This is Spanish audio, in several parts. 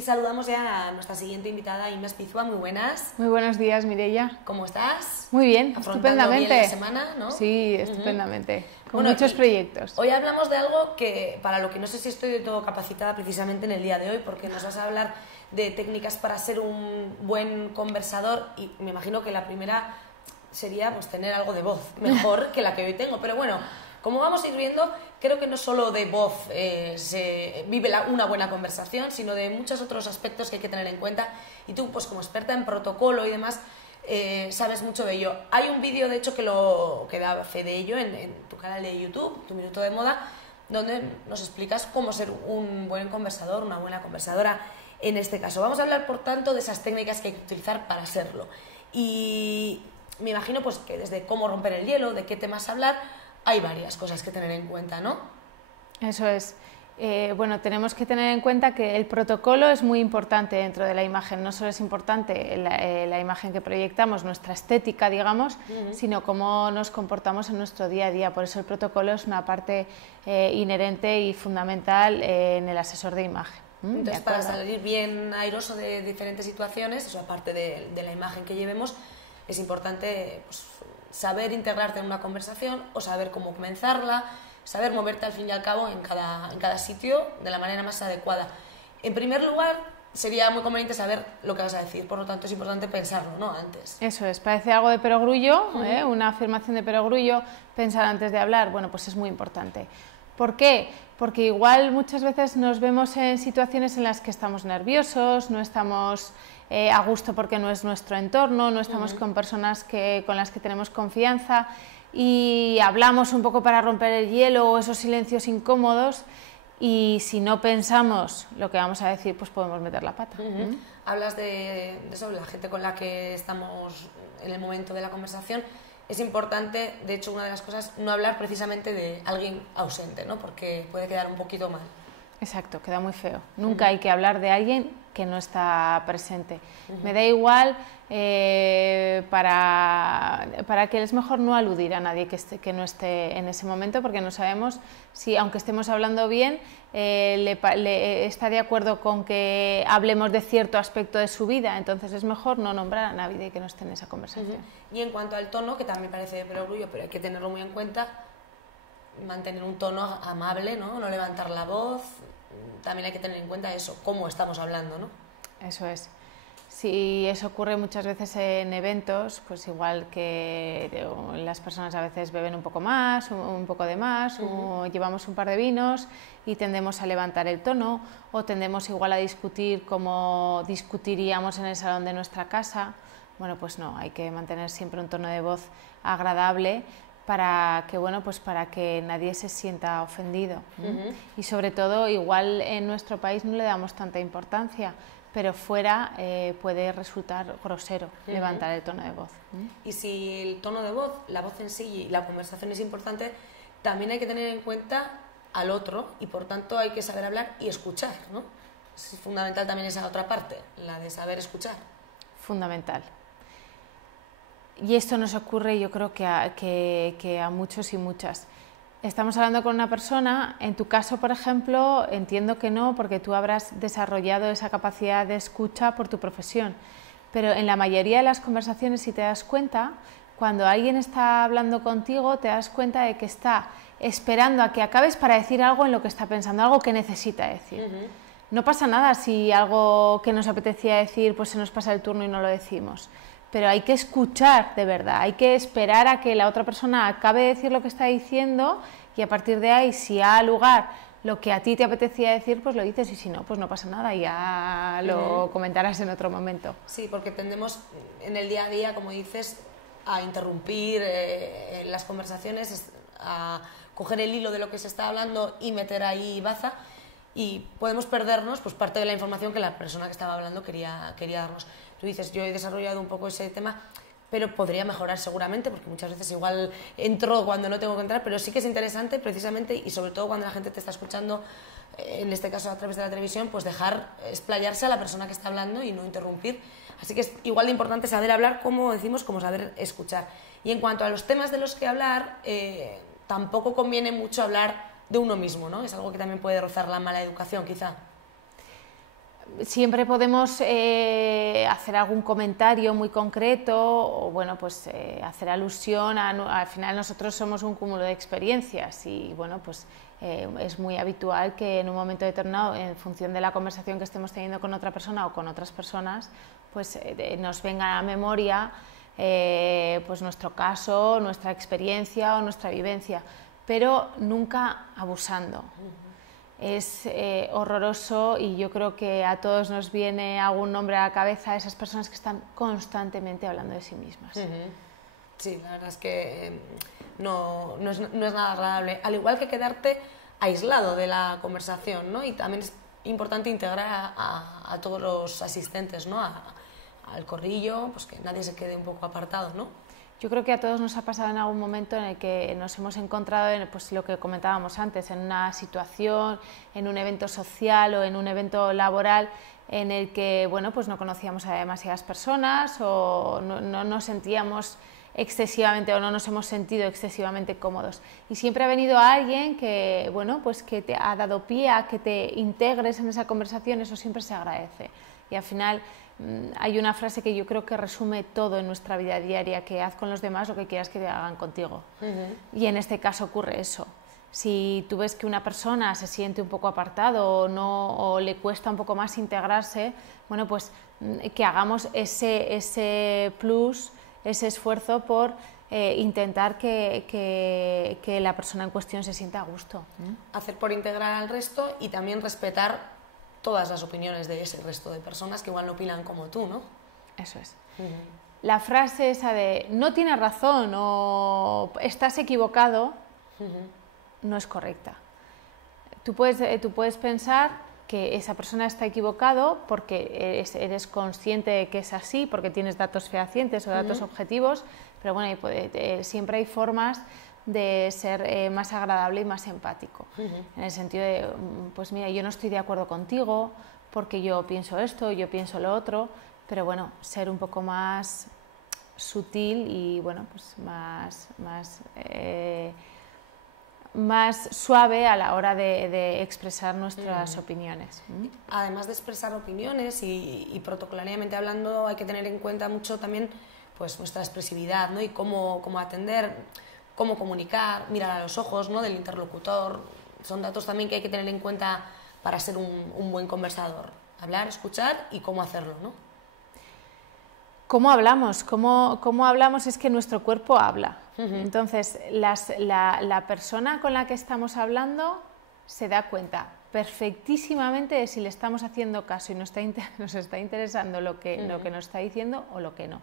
aquí saludamos ya a nuestra siguiente invitada, Inma Espizua. Muy buenas. Muy buenos días, Mireia. ¿Cómo estás? Muy bien, estupendamente. Bien la semana, ¿no? Sí, estupendamente. Con muchos proyectos. Hoy hablamos de algo que, para lo que no sé si estoy de todo capacitada precisamente en el día de hoy, porque nos vas a hablar de técnicas para ser un buen conversador, y me imagino que la primera sería pues tener algo de voz mejor que la que hoy tengo, pero bueno, como vamos a ir viendo, creo que no solo de voz se vive una buena conversación, sino de muchos otros aspectos que hay que tener en cuenta, y tú pues como experta en protocolo y demás sabes mucho de ello. Hay un vídeo de hecho que da fe de ello en tu canal de YouTube, Tu Minuto de Moda, donde nos explicas cómo ser un buen conversador, una buena conversadora en este caso. Vamos a hablar por tanto de esas técnicas que hay que utilizar para serlo, y me imagino pues que desde cómo romper el hielo, de qué temas hablar, hay varias cosas que tener en cuenta, ¿no? Eso es. Bueno, tenemos que tener en cuenta que el protocolo es muy importante dentro de la imagen. No solo es importante la imagen que proyectamos, nuestra estética, digamos, sino cómo nos comportamos en nuestro día a día. Por eso el protocolo es una parte inherente y fundamental en el asesor de imagen. Entonces, para salir bien airoso de diferentes situaciones, eso aparte de la imagen que llevemos, es importante pues, saber integrarte en una conversación o saber cómo comenzarla, saber moverte al fin y al cabo en cada sitio de la manera más adecuada. En primer lugar, sería muy conveniente saber lo que vas a decir, por lo tanto es importante pensarlo, ¿no? Antes. Eso es, parece algo de perogrullo, una afirmación de perogrullo, pensar antes de hablar, bueno, pues es muy importante. ¿Por qué? Porque igual muchas veces nos vemos en situaciones en las que estamos nerviosos, no estamos a gusto porque no es nuestro entorno, no estamos con personas con las que tenemos confianza y hablamos un poco para romper el hielo o esos silencios incómodos, y si no pensamos lo que vamos a decir, pues podemos meter la pata. Hablas de eso, la gente con la que estamos en el momento de la conversación. Es importante, de hecho, una de las cosas, no hablar precisamente de alguien ausente, ¿no? Porque puede quedar un poquito mal. Exacto, queda muy feo. Nunca hay que hablar de alguien que no está presente. Me da igual, para que es mejor no aludir a nadie que no esté en ese momento, porque no sabemos si, aunque estemos hablando bien, está de acuerdo con que hablemos de cierto aspecto de su vida. Entonces es mejor no nombrar a nadie que no esté en esa conversación. Y en cuanto al tono, que también parece de perogrullo, pero hay que tenerlo muy en cuenta, mantener un tono amable, ¿no? No levantar la voz. También hay que tener en cuenta eso, cómo estamos hablando, ¿no? Eso es. Si eso ocurre muchas veces en eventos, pues igual que las personas a veces beben un poco más, un poco de más, o llevamos un par de vinos y tendemos a levantar el tono, o tendemos igual a discutir como discutiríamos en el salón de nuestra casa. Bueno, pues no, hay que mantener siempre un tono de voz agradable, para que nadie se sienta ofendido. Y sobre todo, igual en nuestro país no le damos tanta importancia, pero fuera puede resultar grosero levantar el tono de voz. Y si el tono de voz, la voz en sí y la conversación es importante, también hay que tener en cuenta al otro, y por tanto hay que saber hablar y escuchar, ¿no? Es fundamental también esa otra parte, la de saber escuchar. Fundamental. Y esto nos ocurre, yo creo que a muchos y muchas. Estamos hablando con una persona, en tu caso, por ejemplo, entiendo que no, porque tú habrás desarrollado esa capacidad de escucha por tu profesión, pero en la mayoría de las conversaciones, si te das cuenta, cuando alguien está hablando contigo, te das cuenta de que está esperando a que acabes para decir algo en lo que está pensando, algo que necesita decir. No pasa nada si algo que nos apetecía decir, pues se nos pasa el turno y no lo decimos. Pero hay que escuchar de verdad, hay que esperar a que la otra persona acabe de decir lo que está diciendo, y a partir de ahí, si ha lugar lo que a ti te apetecía decir, pues lo dices, y si no, pues no pasa nada, ya lo comentarás en otro momento. Sí, porque tendemos en el día a día, como dices, a interrumpir las conversaciones, a coger el hilo de lo que se está hablando y meter ahí baza, y podemos perdernos pues parte de la información que la persona que estaba hablando quería darnos. Tú dices, yo he desarrollado un poco ese tema, pero podría mejorar seguramente, porque muchas veces igual entro cuando no tengo que entrar, pero sí que es interesante precisamente, y sobre todo cuando la gente te está escuchando, en este caso a través de la televisión, pues dejar explayarse a la persona que está hablando y no interrumpir. Así que es igual de importante saber hablar, como decimos, como saber escuchar. Y en cuanto a los temas de los que hablar, tampoco conviene mucho hablar de uno mismo, ¿no? Es algo que también puede rozar la mala educación, quizá. siempre podemos hacer algún comentario muy concreto o bueno, pues hacer alusión al final nosotros somos un cúmulo de experiencias y bueno, pues es muy habitual que en un momento determinado, en función de la conversación que estemos teniendo con otra persona o con otras personas, pues nos venga a la memoria pues nuestro caso, nuestra experiencia o nuestra vivencia, pero nunca abusando. Es horroroso y yo creo que a todos nos viene algún nombre a la cabeza, esas personas que están constantemente hablando de sí mismas. Sí, la verdad es que no es nada agradable. Al igual que quedarte aislado de la conversación, ¿no? Y también es importante integrar a todos los asistentes, ¿no? Al corrillo, pues que nadie se quede un poco apartado, ¿no? Yo creo que a todos nos ha pasado en algún momento en el que nos hemos encontrado en pues, lo que comentábamos antes, en una situación, en un evento social o en un evento laboral en el que bueno, pues no conocíamos a demasiadas personas o no nos sentíamos excesivamente o no nos hemos sentido excesivamente cómodos. Y siempre ha venido alguien que, bueno, pues que te ha dado pie a que te integres en esa conversación, eso siempre se agradece. Y al final hay una frase que yo creo que resume todo en nuestra vida diaria, que haz con los demás lo que quieras que te hagan contigo. Y en este caso ocurre eso. Si tú ves que una persona se siente un poco apartado o le cuesta un poco más integrarse, bueno, pues que hagamos ese plus, ese esfuerzo por intentar que la persona en cuestión se sienta a gusto. Hacer por integrar al resto y también respetar todas las opiniones de ese resto de personas que igual no opinan como tú, ¿no? Eso es. La frase esa de no tienes razón o estás equivocado no es correcta. Tú puedes pensar que esa persona está equivocado porque eres consciente de que es así, porque tienes datos fehacientes o datos objetivos, pero bueno, siempre hay formas de ser más agradable y más empático, en el sentido de, pues mira, yo no estoy de acuerdo contigo porque yo pienso esto, yo pienso lo otro, pero bueno, ser un poco más sutil y bueno, pues más suave a la hora de expresar nuestras opiniones. Además de expresar opiniones y protocolariamente hablando, hay que tener en cuenta mucho también pues nuestra expresividad, ¿no? Y cómo atender, cómo comunicar, mirar a los ojos, ¿no? Del interlocutor. Son datos también que hay que tener en cuenta para ser un buen conversador. Hablar, escuchar y cómo hacerlo, ¿no? ¿Cómo hablamos? ¿Cómo hablamos? Es que nuestro cuerpo habla. Entonces, la persona con la que estamos hablando se da cuenta perfectísimamente de si le estamos haciendo caso y nos está interesando lo que nos está diciendo o lo que no.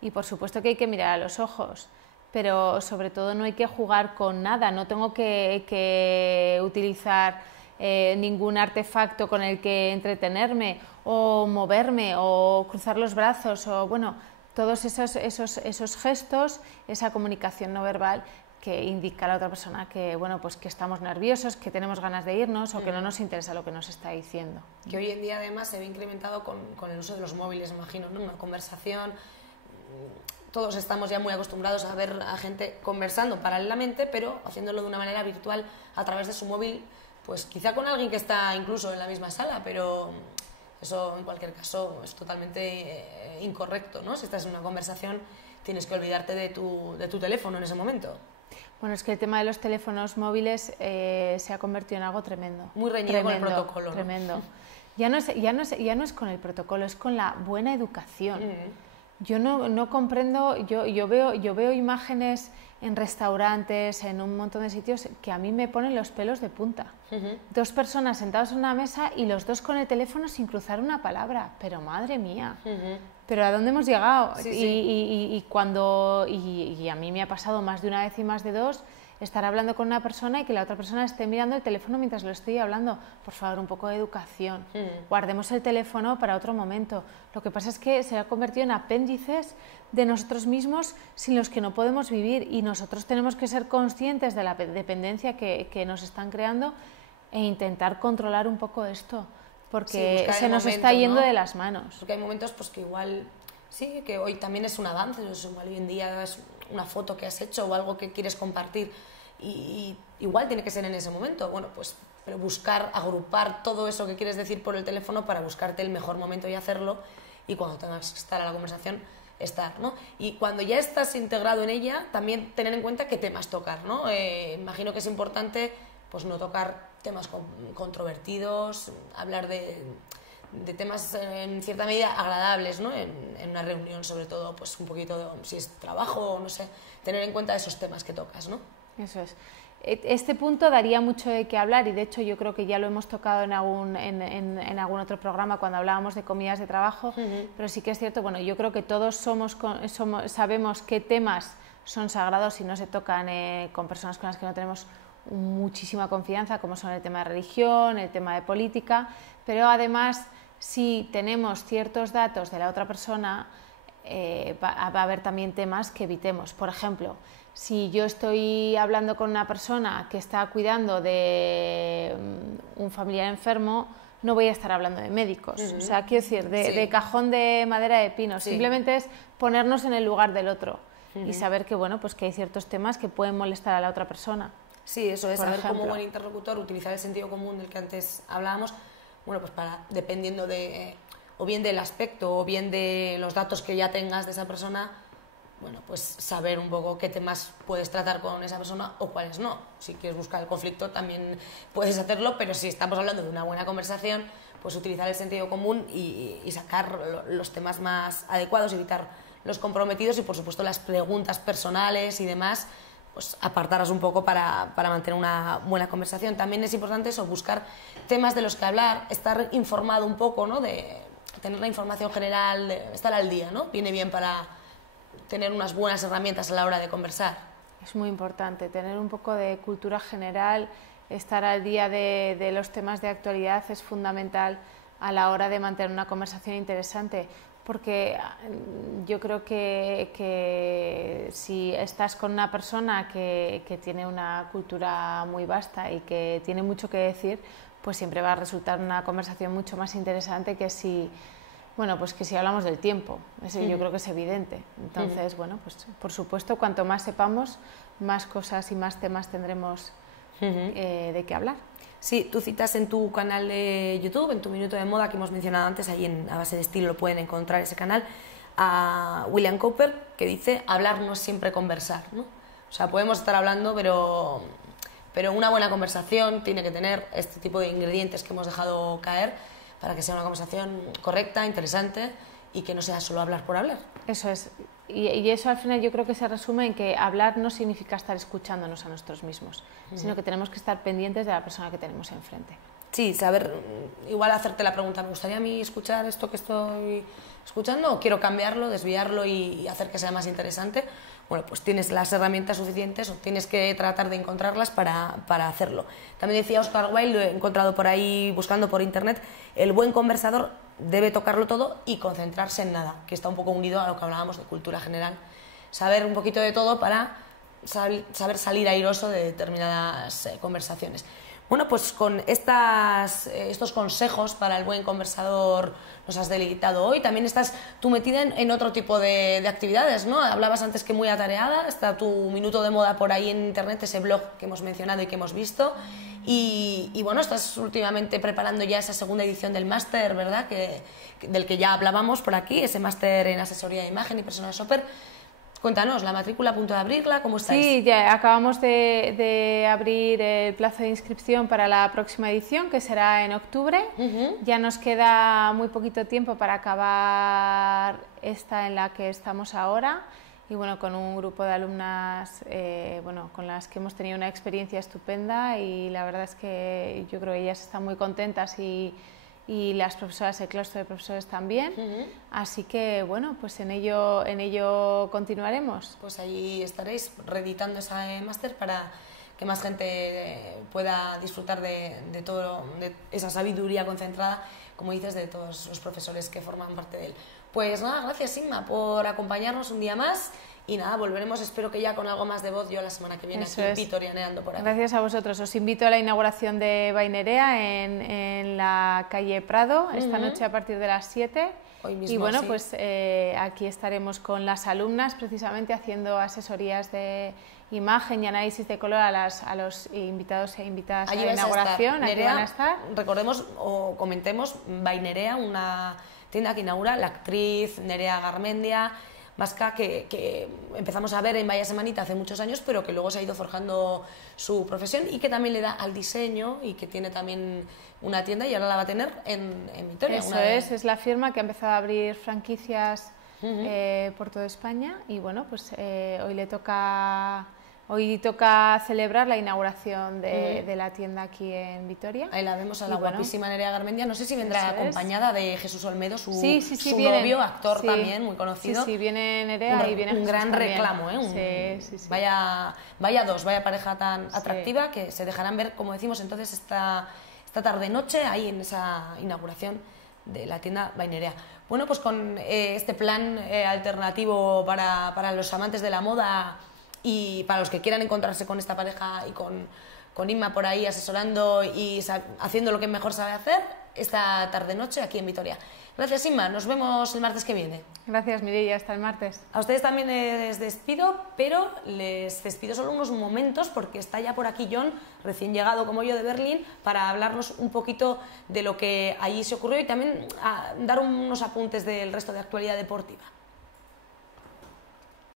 Y por supuesto que hay que mirar a los ojos, pero sobre todo no hay que jugar con nada, no tengo que utilizar ningún artefacto con el que entretenerme o moverme o cruzar los brazos o bueno, todos esos gestos, esa comunicación no verbal que indica a la otra persona que, bueno, pues que estamos nerviosos, que tenemos ganas de irnos o que no nos interesa lo que nos está diciendo. Que hoy en día además se ve incrementado con el uso de los móviles, imagino, ¿no? Una conversación, todos estamos ya muy acostumbrados a ver a gente conversando paralelamente, pero haciéndolo de una manera virtual a través de su móvil, pues quizá con alguien que está incluso en la misma sala, pero eso en cualquier caso es totalmente incorrecto, ¿no? Si estás en una conversación tienes que olvidarte de tu teléfono en ese momento. Bueno, es que el tema de los teléfonos móviles se ha convertido en algo tremendo. Muy reñido con el protocolo, ¿no? Tremendo. Ya no es con el protocolo, es con la buena educación. Yo no comprendo, yo veo imágenes en restaurantes, en un montón de sitios que a mí me ponen los pelos de punta. Dos personas sentadas en una mesa y los dos con el teléfono sin cruzar una palabra. Pero madre mía, ¿pero a dónde hemos llegado? Sí, y a mí me ha pasado más de una vez y más de dos estar hablando con una persona y que la otra persona esté mirando el teléfono mientras lo estoy hablando. Por favor, un poco de educación. Guardemos el teléfono para otro momento. Lo que pasa es que se ha convertido en apéndices de nosotros mismos sin los que no podemos vivir y nosotros tenemos que ser conscientes de la dependencia que nos están creando e intentar controlar un poco esto, porque sí, se nos está yendo de las manos. Porque hay momentos pues que igual, sí, que hoy también es un avance, igual hoy en día es una foto que has hecho o algo que quieres compartir y igual tiene que ser en ese momento. Bueno, pues pero buscar, agrupar todo eso que quieres decir por el teléfono para buscarte el mejor momento y hacerlo, y cuando tengas que estar a la conversación, estar, ¿no? Y cuando ya estás integrado en ella, también tener en cuenta qué temas tocar, ¿no? Imagino que es importante pues no tocar temas controvertidos, hablar de temas en cierta medida agradables, ¿no? En una reunión, sobre todo, pues un poquito de, si es trabajo o no sé, tener en cuenta esos temas que tocas, ¿no? Eso es. Este punto daría mucho de qué hablar, y de hecho yo creo que ya lo hemos tocado en algún otro programa cuando hablábamos de comidas de trabajo, pero sí que es cierto, bueno, yo creo que todos sabemos qué temas son sagrados y no se tocan con personas con las que no tenemos muchísima confianza, como son el tema de religión, el tema de política, pero además si tenemos ciertos datos de la otra persona, va a haber también temas que evitemos. Por ejemplo, si yo estoy hablando con una persona que está cuidando de un familiar enfermo, no voy a estar hablando de médicos. O sea, quiero decir, de cajón de madera de pino. Simplemente es ponernos en el lugar del otro y saber que, bueno, pues que hay ciertos temas que pueden molestar a la otra persona. Sí, eso es, saber como buen interlocutor utilizar el sentido común del que antes hablábamos, bueno, pues para, dependiendo de, o bien del aspecto o bien de los datos que ya tengas de esa persona, bueno, pues saber un poco qué temas puedes tratar con esa persona o cuáles no. Si quieres buscar el conflicto también puedes hacerlo, pero si estamos hablando de una buena conversación, pues utilizar el sentido común y sacar los temas más adecuados, evitar los comprometidos y por supuesto las preguntas personales y demás, pues apartarlas un poco para mantener una buena conversación. También es importante eso, buscar temas de los que hablar, estar informado un poco, ¿no? De tener la información general, estar al día, ¿no? Viene bien para tener unas buenas herramientas a la hora de conversar. Es muy importante tener un poco de cultura general, estar al día de los temas de actualidad es fundamental a la hora de mantener una conversación interesante, porque yo creo que si estás con una persona que tiene una cultura muy vasta y que tiene mucho que decir, pues siempre va a resultar una conversación mucho más interesante que si... Bueno, pues que si hablamos del tiempo, eso yo creo que es evidente. Entonces, bueno, pues por supuesto, cuanto más sepamos, más cosas y más temas tendremos de qué hablar. Sí, tú citas en tu canal de YouTube, en tu Minuto de Moda que hemos mencionado antes, ahí en A Base de Estilo lo pueden encontrar ese canal, a William Cooper, que dice, hablar no es siempre conversar, ¿no? O sea, podemos estar hablando, pero una buena conversación tiene que tener este tipo de ingredientes que hemos dejado caer, para que sea una conversación correcta, interesante y que no sea solo hablar por hablar. Eso es. Y eso al final yo creo que se resume en que hablar no significa estar escuchándonos a nosotros mismos, sino que tenemos que estar pendientes de la persona que tenemos enfrente. Sí, saber, igual hacerte la pregunta, ¿me gustaría a mí escuchar esto que estoy escuchando o quiero cambiarlo, desviarlo y hacer que sea más interesante? Bueno, pues tienes las herramientas suficientes o tienes que tratar de encontrarlas para hacerlo. También decía Oscar Wilde, lo he encontrado por ahí buscando por internet, el buen conversador debe tocarlo todo y concentrarse en nada, que está un poco unido a lo que hablábamos de cultura general. Saber un poquito de todo para saber salir airoso de determinadas conversaciones. Bueno, pues con estos consejos para el buen conversador nos has deleitado hoy. También estás tú metida en otro tipo de actividades, ¿no? Hablabas antes que muy atareada, está tu Minuto de Moda por ahí en internet, ese blog que hemos mencionado y que hemos visto. Y bueno, estás últimamente preparando ya esa segunda edición del máster, ¿verdad? Del que ya hablábamos por aquí, ese máster en asesoría de imagen y personal shopper. Cuéntanos, la matrícula a punto de abrirla, ¿cómo estáis? Sí, ya acabamos de abrir el plazo de inscripción para la próxima edición, que será en octubre. Ya nos queda muy poquito tiempo para acabar esta en la que estamos ahora. Y bueno, con un grupo de alumnas con las que hemos tenido una experiencia estupenda y la verdad es que yo creo que ellas están muy contentas y las profesoras, el claustro de profesores también, así que bueno, pues en ello continuaremos. Pues allí estaréis reeditando ese máster para que más gente pueda disfrutar de esa sabiduría concentrada, como dices, de todos los profesores que forman parte de él. Pues nada, gracias Inma por acompañarnos un día más. Y nada, volveremos, espero que ya con algo más de voz yo la semana que viene aquí vitorianeando por ahí. Gracias a vosotros. Os invito a la inauguración de Vainerea en la calle Prado, esta noche a partir de las 7. Hoy mismo, y bueno, sí. pues aquí estaremos con las alumnas precisamente haciendo asesorías de imagen y análisis de color a los invitados e invitadas Allí a la inauguración. Aquí Nerea, van a estar. recordemos o comentemos, by Nerea, una tienda que inaugura la actriz Nerea Garmendia, vasca, que empezamos a ver en Vaya Semanita hace muchos años, pero que luego se ha ido forjando su profesión y que también le da al diseño y que tiene también una tienda y ahora la va a tener en Vitoria. Eso es la firma que ha empezado a abrir franquicias por toda España y bueno, pues hoy toca celebrar la inauguración de la tienda aquí en Vitoria. Ahí la vemos a la guapísima Nerea Garmendia. No sé si vendrá acompañada de Jesús Olmedo, su novio, actor también, muy conocido. Sí, viene Nerea y viene Jesús gran también. reclamo, ¿eh? Sí. Vaya pareja tan atractiva que se dejarán ver, como decimos entonces, esta tarde-noche ahí en esa inauguración de la tienda by Nerea. Bueno, pues con este plan alternativo para los amantes de la moda y para los que quieran encontrarse con esta pareja y con Inma por ahí asesorando y haciendo lo que mejor sabe hacer esta tarde-noche aquí en Vitoria. Gracias, Inma. Nos vemos el martes que viene. Gracias, Mireia. Hasta el martes. A ustedes también les despido, pero les despido solo unos momentos porque está ya por aquí John, recién llegado como yo de Berlín, para hablarnos un poquito de lo que allí se ocurrió y también dar unos apuntes del resto de actualidad deportiva.